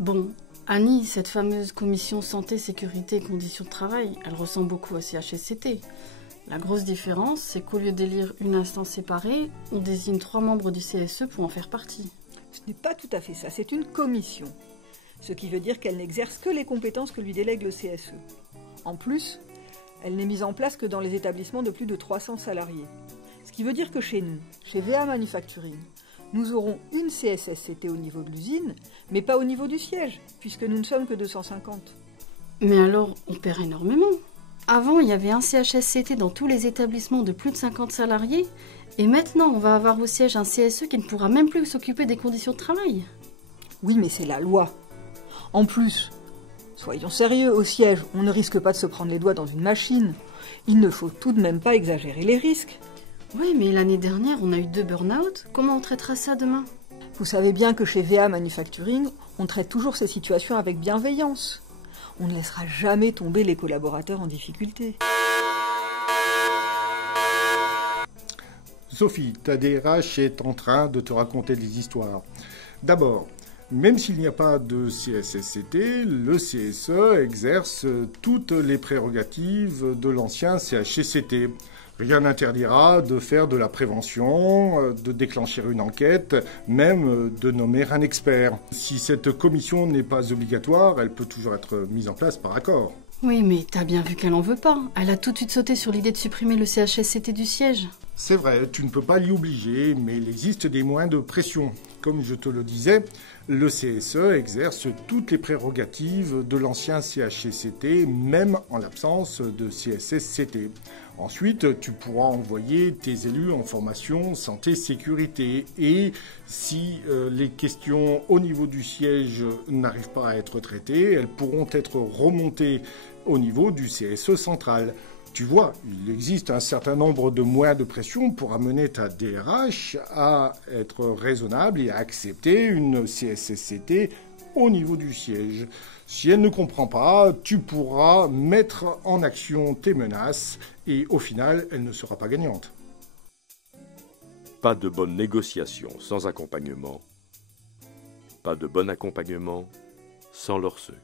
Bon, Annie, cette fameuse commission santé, sécurité et conditions de travail, elle ressemble beaucoup à CHSCT. La grosse différence, c'est qu'au lieu d'élire une instance séparée, on désigne 3 membres du CSE pour en faire partie. Ce n'est pas tout à fait ça, c'est une commission. Ce qui veut dire qu'elle n'exerce que les compétences que lui délègue le CSE. En plus, elle n'est mise en place que dans les établissements de plus de 300 salariés. Ce qui veut dire que chez nous, chez VA Manufacturing, nous aurons une CSSCT au niveau de l'usine, mais pas au niveau du siège, puisque nous ne sommes que 250. Mais alors, on perd énormément. Avant, il y avait un CHSCT dans tous les établissements de plus de 50 salariés, et maintenant, on va avoir au siège un CSE qui ne pourra même plus s'occuper des conditions de travail. Oui, mais c'est la loi. En plus, soyons sérieux, au siège, on ne risque pas de se prendre les doigts dans une machine. Il ne faut tout de même pas exagérer les risques. Oui, mais l'année dernière, on a eu 2 burn-out. Comment on traitera ça demain? Vous savez bien que chez VA Manufacturing, on traite toujours ces situations avec bienveillance. On ne laissera jamais tomber les collaborateurs en difficulté. Sophie, ta DRH est en train de te raconter des histoires. D'abord, même s'il n'y a pas de CSSCT, le CSE exerce toutes les prérogatives de l'ancien CHSCT. Rien n'interdira de faire de la prévention, de déclencher une enquête, même de nommer un expert. Si cette commission n'est pas obligatoire, elle peut toujours être mise en place par accord. Oui, mais t'as bien vu qu'elle en veut pas. Elle a tout de suite sauté sur l'idée de supprimer le CHSCT du siège. C'est vrai, tu ne peux pas l'y obliger, mais il existe des moyens de pression. Comme je te le disais, le CSE exerce toutes les prérogatives de l'ancien CHSCT, même en l'absence de CSSCT. Ensuite, tu pourras envoyer tes élus en formation santé-sécurité. Et si les questions au niveau du siège n'arrivent pas à être traitées, elles pourront être remontées au niveau du CSE central. Tu vois, il existe un certain nombre de moyens de pression pour amener ta DRH à être raisonnable et à accepter une CSSCT au niveau du siège. Si elle ne comprend pas, tu pourras mettre en action tes menaces et au final, elle ne sera pas gagnante. Pas de bonne négociation sans accompagnement. Pas de bon accompagnement sans l'orseux.